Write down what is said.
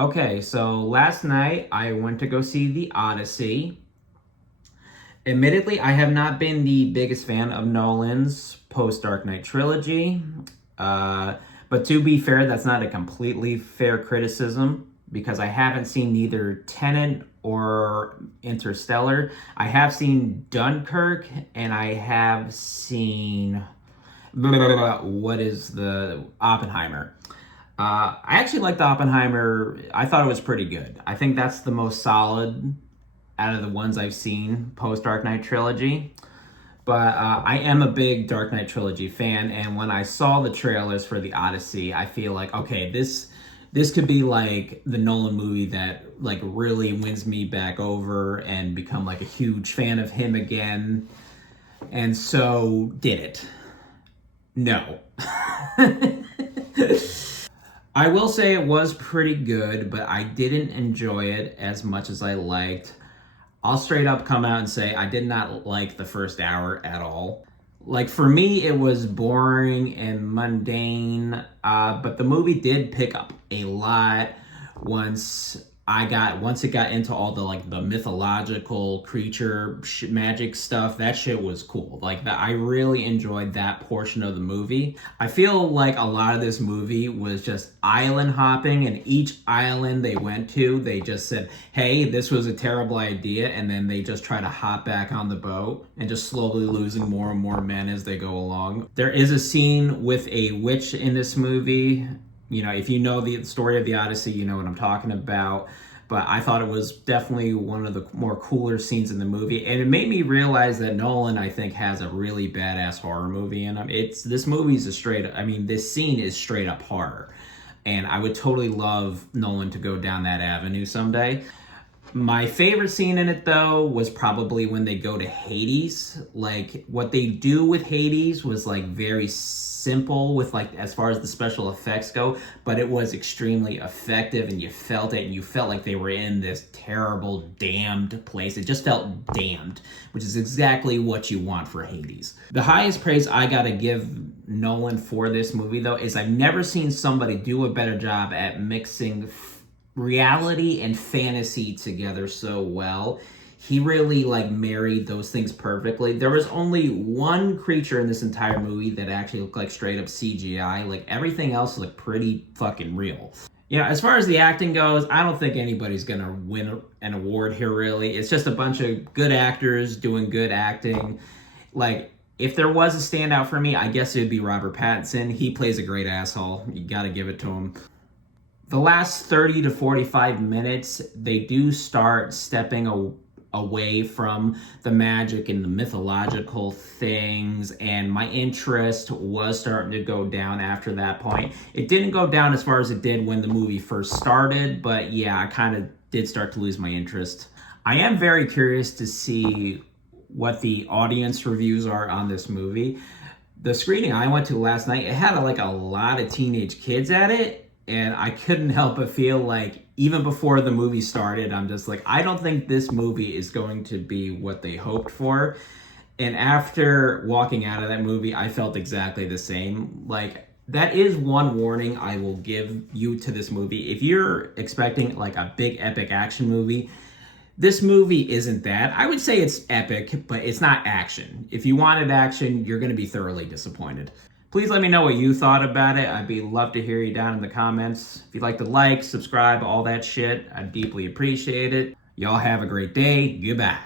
Okay, so last night I went to go see the Odyssey. Admittedly, I have not been the biggest fan of Nolan's post Dark Knight Trilogy. Uh, but to be fair, that's not a completely fair criticism because I haven't seen neither Tenet or Interstellar. I have seen Dunkirk and I have seen what is the Oppenheimer. I actually liked the Oppenheimer. I thought it was pretty good. I think that's the most solid out of the ones I've seen post Dark Knight Trilogy. But I am a big Dark Knight Trilogy fan, and when I saw the trailers for the Odyssey, I feel like okay, this could be like the Nolan movie that like really wins me back over and become like a huge fan of him again. And so did it. No. I will say it was pretty good, but I didn't enjoy it as much as I liked. I'll straight up come out and say I did not like the first hour at all. Like for me, it was boring and mundane, but the movie did pick up a lot once it got into all the like the mythological creature magic stuff. That shit was cool. Like that, I really enjoyed that portion of the movie. I feel like a lot of this movie was just island hopping, and each island they went to, they just said, "Hey, this was a terrible idea," and then they just try to hop back on the boat and just slowly losing more and more men as they go along. There is a scene with a witch in this movie. You know, if you know the story of the Odyssey, you know what I'm talking about. But I thought it was definitely one of the more cooler scenes in the movie. And it made me realize that Nolan, I think, has a really badass horror movie in him. This movie's this scene is straight up horror. And I would totally love Nolan to go down that avenue someday. My favorite scene in it, though, was probably when they go to Hades. Like, what they do with Hades was, like, very simple with, like, as far as the special effects go, but it was extremely effective, and you felt it, and you felt like they were in this terrible, damned place. It just felt damned, which is exactly what you want for Hades. The highest praise I gotta give Nolan for this movie, though, is I've never seen somebody do a better job at mixing reality and fantasy together so well. He really like married those things perfectly. There was only one creature in this entire movie that actually looked like straight up CGI. Like everything else looked pretty fucking real. You know, as far as the acting goes, I don't think anybody's gonna win an award here really. It's just a bunch of good actors doing good acting. Like if there was a standout for me, I guess it would be Robert Pattinson. He plays a great asshole. You gotta give it to him. The last 30 to 45 minutes, they do start stepping away from the magic and the mythological things, and my interest was starting to go down after that point. It didn't go down as far as it did when the movie first started, but yeah, I kind of did start to lose my interest. I am very curious to see what the audience reviews are on this movie. The screening I went to last night, it had like a lot of teenage kids at it. And I couldn't help but feel like even before the movie started, I'm just like, I don't think this movie is going to be what they hoped for. And after walking out of that movie, I felt exactly the same. Like, that is one warning I will give you to this movie. If you're expecting like a big epic action movie, this movie isn't that. I would say it's epic, but it's not action. If you wanted action, you're going to be thoroughly disappointed. Please let me know what you thought about it. I'd be love to hear you down in the comments. If you'd like to like, subscribe, all that shit, I'd deeply appreciate it. Y'all have a great day. Goodbye.